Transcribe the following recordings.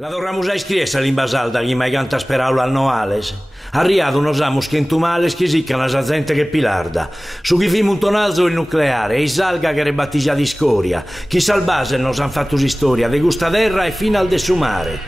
La dovramos a iscriessa l'imbasalda che mai canta speraulo al Noales. Arriato non siamo schientumales che siccano la gente che pilarda. Su chi fi un tonalzo il nucleare e i salga che rebattigia di scoria. Chi salbase non s'han fatto storia de gusta terra e fino al desumare.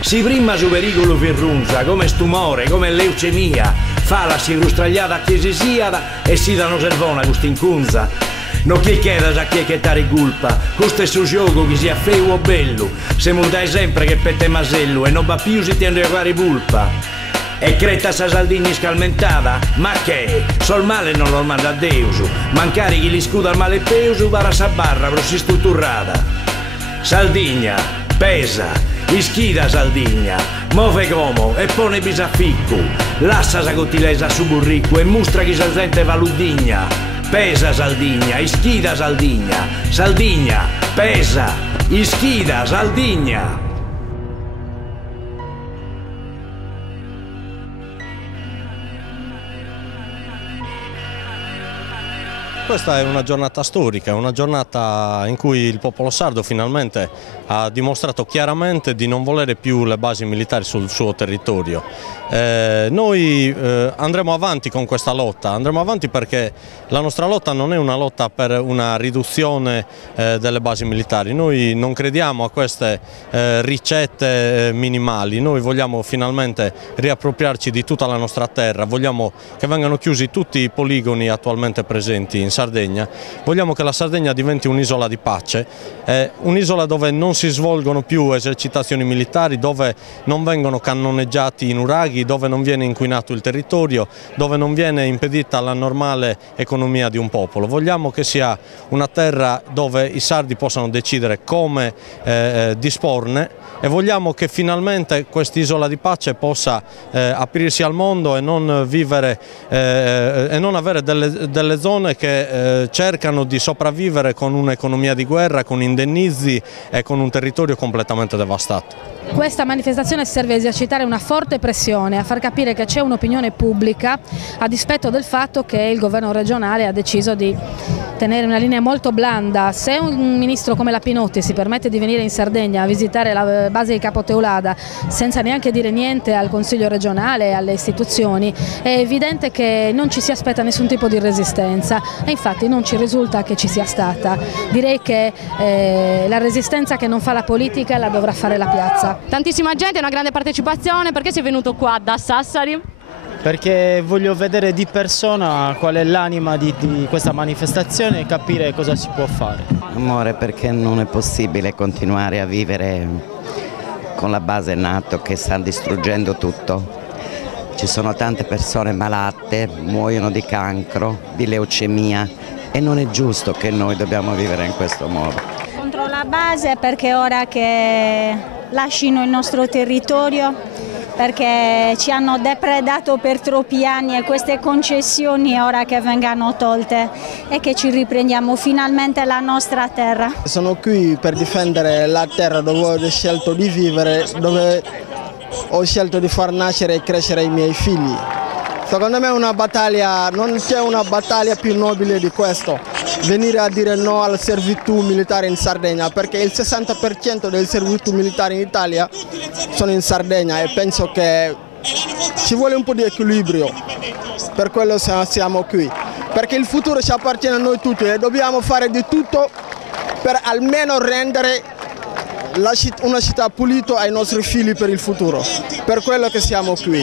Si prima su pericolo firrunza, come stumore, come leucemia. Fa si rustragliata che si sia e si danno servona quest'incunza. Non chi chiede a chi è che tari colpa, questo è su gioco che sia feo o bello, se montai sempre che pette masello e non va più si tiende a fare pulpa. E creta sa Saldini scalmentata, ma che? Sol male non lo manda a Deus, mancari chi li scuda al male peusu, vara sa barra, prossi strutturata. Saldigna, pesa, ischida Saldigna, move como e pone bisafficco, lassa sa cottilesa su burricco e mostra chi sa gente valudigna. Pesa Saldigna, ischida Saldigna, Saldigna, pesa, ischida Saldigna. Questa è una giornata storica, una giornata in cui il popolo sardo finalmente ha dimostrato chiaramente di non volere più le basi militari sul suo territorio. Noi andremo avanti con questa lotta, andremo avanti perché la nostra lotta non è una lotta per una riduzione delle basi militari, noi non crediamo a queste ricette minimali, noi vogliamo finalmente riappropriarci di tutta la nostra terra, vogliamo che vengano chiusi tutti i poligoni attualmente presenti in Sardegna, vogliamo che la Sardegna diventi un'isola di pace, un'isola dove non si svolgono più esercitazioni militari, dove non vengono cannoneggiati i nuraghi, dove non viene inquinato il territorio, dove non viene impedita la normale economia di un popolo. Vogliamo che sia una terra dove i sardi possano decidere come disporne e vogliamo che finalmente quest'isola di pace possa aprirsi al mondo e non vivere e non avere delle zone che cercano di sopravvivere con un'economia di guerra, con indennizi e con un territorio completamente devastato. Questa manifestazione serve a esercitare una forte pressione, a far capire che c'è un'opinione pubblica a dispetto del fatto che il governo regionale ha deciso di tenere una linea molto blanda. Se un ministro come la Pinotti si permette di venire in Sardegna a visitare la base di Capo Teulada senza neanche dire niente al Consiglio regionale e alle istituzioni, è evidente che non ci si aspetta nessun tipo di resistenza e infatti non ci risulta che ci sia stata. Direi che la resistenza che non fa la politica la dovrà fare la piazza. Tantissima gente, una grande partecipazione. Perché sei venuto qua da Sassari? Perché voglio vedere di persona qual è l'anima di questa manifestazione e capire cosa si può fare. Amore, perché non è possibile continuare a vivere con la base NATO che sta distruggendo tutto. Ci sono tante persone malate, muoiono di cancro, di leucemia e non è giusto che noi dobbiamo vivere in questo modo. Contro la base perché è ora che lasciano il nostro territorio, perché ci hanno depredato per troppi anni e queste concessioni è ora che vengano tolte e che ci riprendiamo finalmente la nostra terra. Sono qui per difendere la terra dove ho scelto di vivere, dove ho scelto di far nascere e crescere i miei figli. Secondo me è una battaglia, non c'è una battaglia più nobile di questo, venire a dire no alla servitù militare in Sardegna, perché il 60% del servitù militare in Italia sono in Sardegna e penso che ci vuole un po' di equilibrio, per quello siamo qui, perché il futuro ci appartiene a noi tutti e dobbiamo fare di tutto per almeno rendere una città pulita ai nostri figli per il futuro, per quello che siamo qui.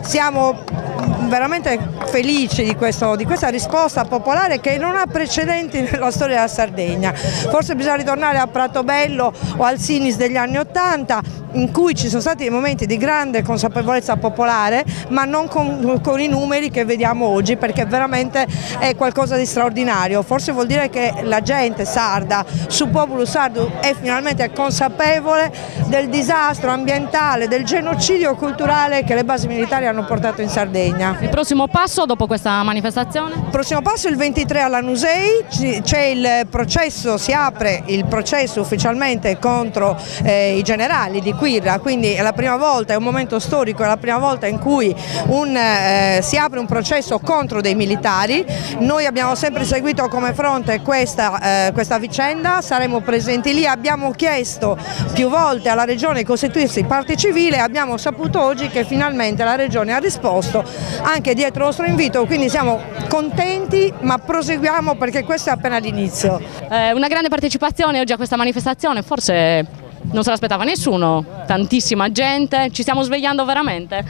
Siamo veramente felici di questa risposta popolare che non ha precedenti nella storia della Sardegna. Forse bisogna ritornare a Pratobello o al Sinis degli anni '80 in cui ci sono stati dei momenti di grande consapevolezza popolare, ma non con i numeri che vediamo oggi, perché veramente è qualcosa di straordinario. Forse vuol dire che la gente sarda, sul popolo sardo, è finalmente consapevole del disastro ambientale, del genocidio culturale che le basi militari hanno portato in Sardegna. Il prossimo passo passo dopo questa manifestazione? Il prossimo passo è il 23 alla Nusei, c'è il processo, si apre il processo ufficialmente contro i generali di Quirra, quindi è la prima volta, è un momento storico, è la prima volta in cui si apre un processo contro dei militari. Noi abbiamo sempre seguito come fronte questa vicenda, saremo presenti lì, abbiamo chiesto più volte alla Regione di costituirsi parte civile e abbiamo saputo oggi che finalmente la Regione ha risposto anche dietro il nostro invito, quindi siamo contenti, ma proseguiamo perché questo è appena l'inizio. Una grande partecipazione oggi a questa manifestazione, forse non se l'aspettava nessuno, tantissima gente, ci stiamo svegliando veramente?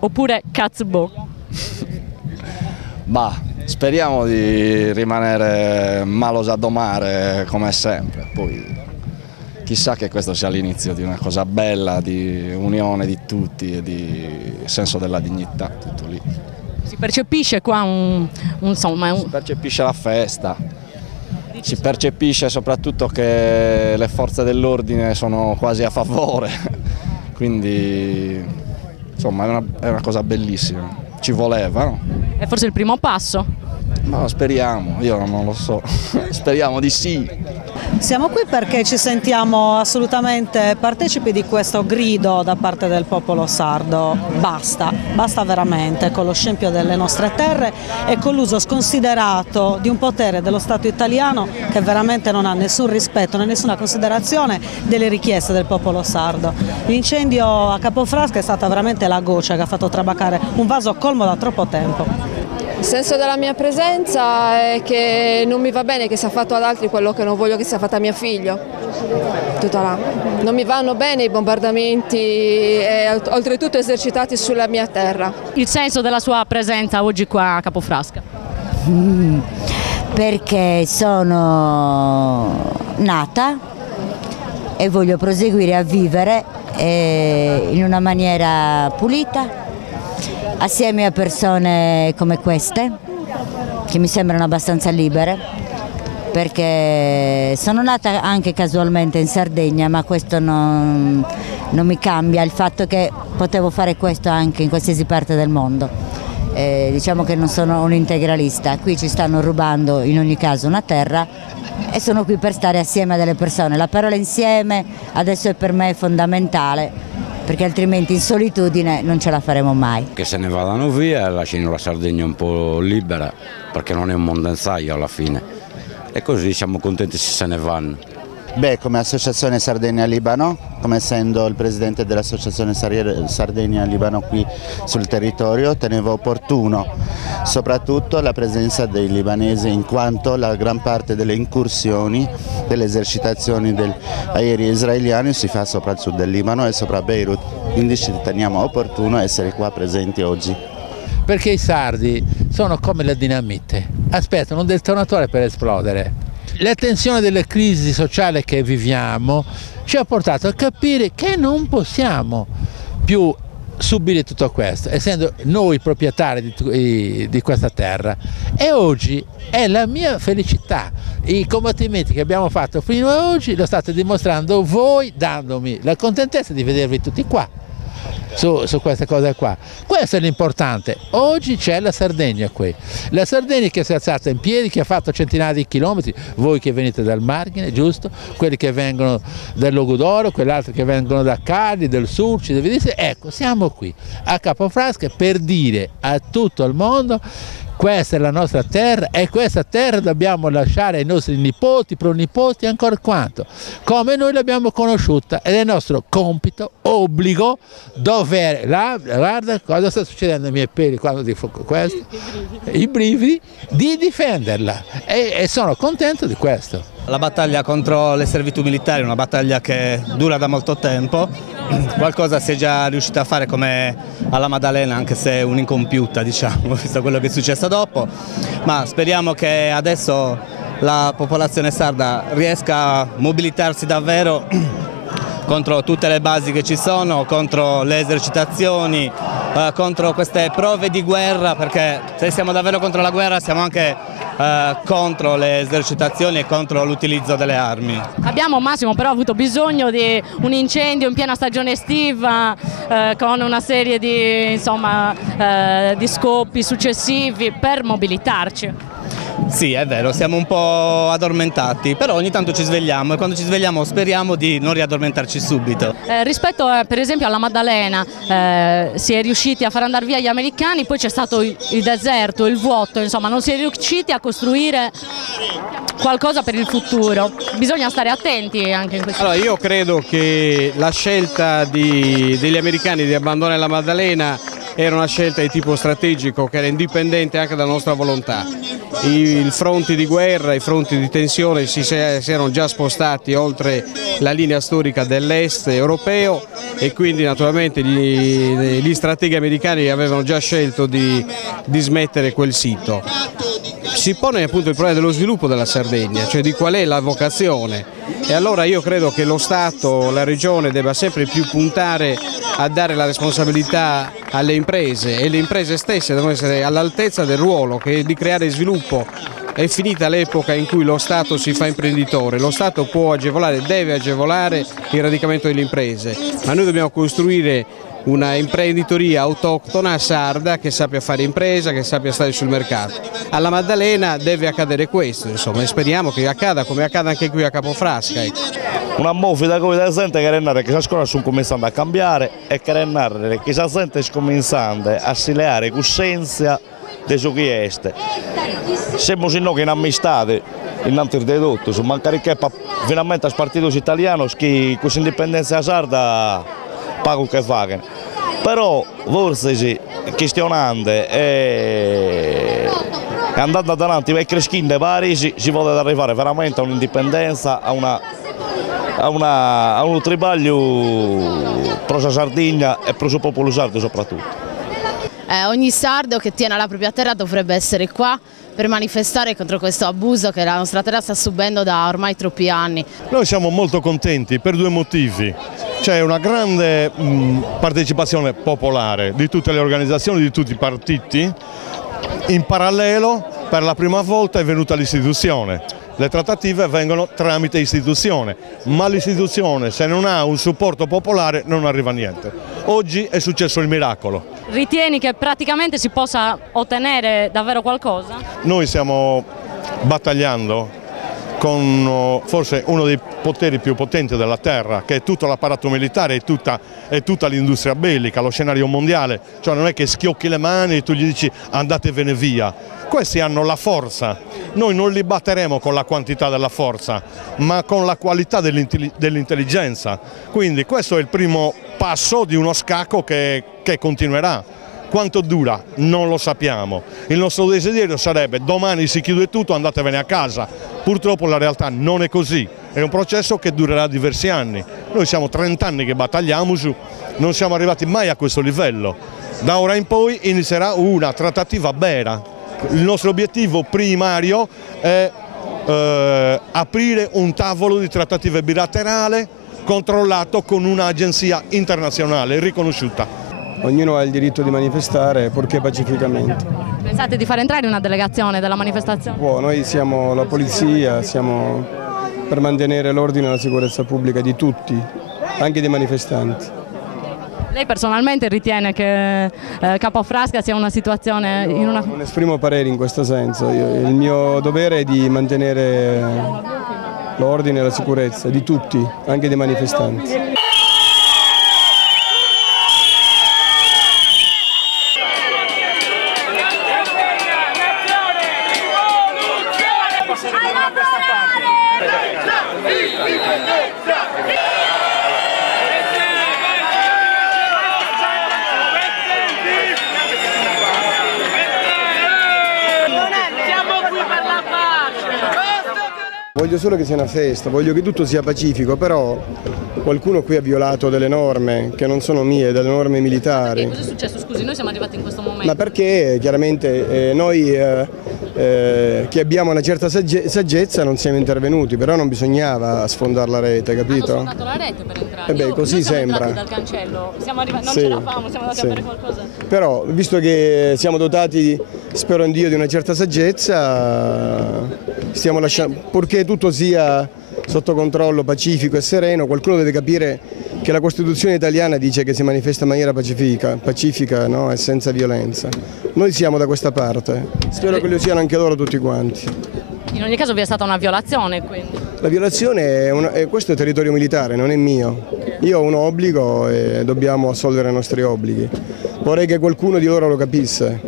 Oppure cazzo? Bah, speriamo di rimanere malos a domare come sempre, poi chissà che questo sia l'inizio di una cosa bella, di unione di tutti e di senso della dignità, tutto lì. Si percepisce qua Si percepisce la festa, si percepisce soprattutto che le forze dell'ordine sono quasi a favore, quindi insomma è una cosa bellissima, ci voleva, no? È forse il primo passo? No, speriamo, io non lo so, speriamo di sì. Siamo qui perché ci sentiamo assolutamente partecipi di questo grido da parte del popolo sardo. Basta veramente con lo scempio delle nostre terre e con l'uso sconsiderato di un potere dello Stato italiano che veramente non ha nessun rispetto né nessuna considerazione delle richieste del popolo sardo. L'incendio a Capofrasca è stata veramente la goccia che ha fatto traboccare un vaso colmo da troppo tempo. Il senso della mia presenza è che non mi va bene che sia fatto ad altri quello che non voglio che sia fatto a mio figlio. Tutto là. Non mi vanno bene i bombardamenti e oltretutto esercitati sulla mia terra. Il senso della sua presenza oggi qua a Capofrasca? Perché sono nata e voglio proseguire a vivere in una maniera pulita, assieme a persone come queste, che mi sembrano abbastanza libere, perché sono nata anche casualmente in Sardegna, ma questo non mi cambia il fatto che potevo fare questo anche in qualsiasi parte del mondo. Diciamo che non sono un integralista, qui ci stanno rubando in ogni caso una terra e sono qui per stare assieme a delle persone. La parola insieme adesso è per me fondamentale, perché altrimenti in solitudine non ce la faremo mai. Che se ne vadano via e lasciano la Sardegna un po' libera, perché non è un mondanzaio alla fine. E così siamo contenti se se ne vanno. Beh, come Associazione Sardegna-Libano, come essendo il presidente dell'Associazione Sardegna-Libano qui sul territorio, tenevo opportuno soprattutto la presenza dei libanesi, in quanto la gran parte delle incursioni, delle esercitazioni degli aerei israeliani si fa sopra il sud del Libano e sopra Beirut, quindi ci teniamo opportuno essere qua presenti oggi. Perché i sardi sono come la dinamite, aspettano un detonatore per esplodere. La tensione della crisi sociale che viviamo ci ha portato a capire che non possiamo più subire tutto questo, essendo noi proprietari di questa terra. E oggi è la mia felicità. I combattimenti che abbiamo fatto fino ad oggi lo state dimostrando voi, dandomi la contentezza di vedervi tutti qua. Su queste cose qua. Questo è l'importante. Oggi c'è la Sardegna qui. La Sardegna che si è alzata in piedi, che ha fatto centinaia di chilometri, voi che venite dal Marghine, giusto? Quelli che vengono dal Logudoro, quegli altri che vengono da Cali, del Sulci, ecco, siamo qui a Capofrasca per dire a tutto il mondo: questa è la nostra terra e questa terra dobbiamo lasciare ai nostri nipoti, pronipoti, ancora quanto, come noi l'abbiamo conosciuta, ed è il nostro compito, obbligo, dovere. Guarda cosa sta succedendo ai miei peli quando dico questo, i brividi, di difenderla e sono contento di questo. La battaglia contro le servitù militari è una battaglia che dura da molto tempo, qualcosa si è già riuscita a fare come alla Maddalena, anche se un'incompiuta, diciamo, visto quello che è successo dopo, ma speriamo che adesso la popolazione sarda riesca a mobilitarsi davvero contro tutte le basi che ci sono, contro le esercitazioni, contro queste prove di guerra, perché se siamo davvero contro la guerra siamo anche contro le esercitazioni e contro l'utilizzo delle armi. Abbiamo, Massimo, però avuto bisogno di un incendio in piena stagione estiva con una serie di, insomma, di scoppi successivi per mobilitarci. Sì, è vero, siamo un po' addormentati, però ogni tanto ci svegliamo e quando ci svegliamo speriamo di non riaddormentarci subito. Rispetto per esempio alla Maddalena si è riusciti a far andare via gli americani, poi c'è stato il deserto, il vuoto, insomma non si è riusciti a costruire qualcosa per il futuro. Bisogna stare attenti anche in questo. Allora, io credo che la scelta degli americani di abbandonare la Maddalena era una scelta di tipo strategico che era indipendente anche dalla nostra volontà. I fronti di guerra, i fronti di tensione si erano già spostati oltre la linea storica dell'est europeo e quindi naturalmente gli strateghi americani avevano già scelto di smettere quel sito. Si pone appunto il problema dello sviluppo della Sardegna, cioè di qual è la vocazione, e allora io credo che lo Stato, la Regione debba sempre più puntare a dare la responsabilità alle imprese e le imprese stesse devono essere all'altezza del ruolo che è di creare sviluppo. È finita l'epoca in cui lo Stato si fa imprenditore, lo Stato può agevolare, deve agevolare il radicamento delle imprese, ma noi dobbiamo costruire una imprenditoria autoctona sarda che sappia fare impresa, che sappia stare sul mercato. Alla Maddalena deve accadere questo, insomma, e speriamo che accada come accade anche qui a Capofrasca. Ecco. Una movida come la gente che le scuole sono cominciando a cambiare e che la gente sta cominciando a sileare coscienza di ciò che è. Siamo in amistà, innanzi di tutto, mancare che finalmente al partito italiano che con l'indipendenza sarda pago che fanno. Però forse questionando e andando avanti e crescendo Parigi si vuole arrivare veramente a un'indipendenza, a un tribaglio per la Sardegna e per il popolo sardo soprattutto. Ogni sardo che tiene la propria terra dovrebbe essere qua per manifestare contro questo abuso che la nostra terra sta subendo da ormai troppi anni. Noi siamo molto contenti per due motivi. C'è una grande partecipazione popolare di tutte le organizzazioni, di tutti i partiti. In parallelo, per la prima volta è venuta l'istituzione. Le trattative avvengono tramite istituzione, ma l'istituzione se non ha un supporto popolare non arriva a niente. Oggi è successo il miracolo. Ritieni che praticamente si possa ottenere davvero qualcosa? Noi stiamo battagliando con forse uno dei poteri più potenti della terra, che è tutto l'apparato militare e tutta l'industria bellica, lo scenario mondiale, cioè non è che schiocchi le mani e tu gli dici andatevene via. Questi hanno la forza, noi non li batteremo con la quantità della forza, ma con la qualità dell'intelligenza. Quindi questo è il primo passo di uno scacco che continuerà. Quanto dura? Non lo sappiamo. Il nostro desiderio sarebbe domani si chiude tutto, andatevene a casa. Purtroppo la realtà non è così, è un processo che durerà diversi anni. Noi siamo 30 anni che battagliamo su, non siamo arrivati mai a questo livello. Da ora in poi inizierà una trattativa vera. Il nostro obiettivo primario è aprire un tavolo di trattative bilaterale controllato con un'agenzia internazionale riconosciuta. Ognuno ha il diritto di manifestare purché pacificamente. Pensate di far entrare una delegazione della manifestazione? Noi siamo la polizia, siamo per mantenere l'ordine e la sicurezza pubblica di tutti, anche dei manifestanti. Lei personalmente ritiene che Capofrasca sia una situazione in una... Non esprimo pareri in questo senso, il mio dovere è di mantenere l'ordine e la sicurezza di tutti, anche dei manifestanti. Voglio solo che sia una festa, voglio che tutto sia pacifico, però qualcuno qui ha violato delle norme che non sono mie, delle norme militari. Cosa è successo? Scusi, noi siamo arrivati in questo momento. Ma perché chiaramente noi che abbiamo una certa saggezza non siamo intervenuti, però non bisognava sfondare la rete, capito? Hanno sfondato la rete per entrare. Così sembra. Dal cancello, siamo arrivati, non ce la famo, siamo andati a bere qualcosa. Però, visto che siamo dotati, spero in Dio, di una certa saggezza, stiamo lasciando, purché tutto sia sotto controllo, pacifico e sereno, qualcuno deve capire che la Costituzione italiana dice che si manifesta in maniera pacifica, no? E senza violenza. Noi siamo da questa parte, spero che lo siano anche loro tutti quanti. In ogni caso vi è stata una violazione, quindi. La violazione, questo è territorio militare, non è mio. Io ho un obbligo e dobbiamo assolvere i nostri obblighi. Vorrei che qualcuno di loro lo capisse.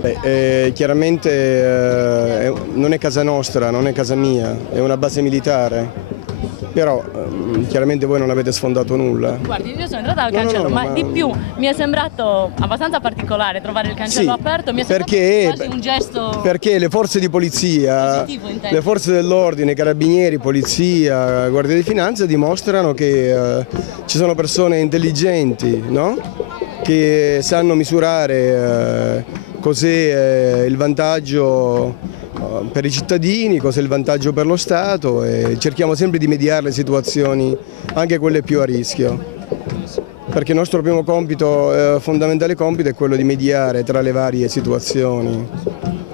Chiaramente non è casa nostra, non è casa mia, è una base militare. Però chiaramente voi non avete sfondato nulla. Guardi, io sono entrata al cancello, ma di più mi è sembrato abbastanza particolare trovare il cancello aperto, mi è sembrato quasi un gesto. Perché le forze di polizia, le forze dell'ordine, carabinieri, polizia, guardia di finanza dimostrano che ci sono persone intelligenti, no? Che sanno misurare cos'è il vantaggio per i cittadini, cos'è il vantaggio per lo Stato, e cerchiamo sempre di mediare le situazioni, anche quelle più a rischio, perché il nostro primo compito, fondamentale compito, è quello di mediare tra le varie situazioni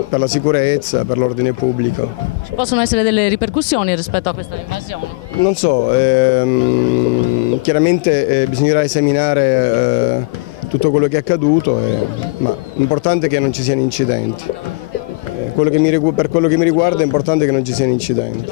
per la sicurezza, per l'ordine pubblico. Ci possono essere delle ripercussioni rispetto a questa invasione? Non so, chiaramente bisognerà esaminare tutto quello che è accaduto, ma l'importante è che non ci siano incidenti. Per quello che mi riguarda è importante che non ci siano incidenti.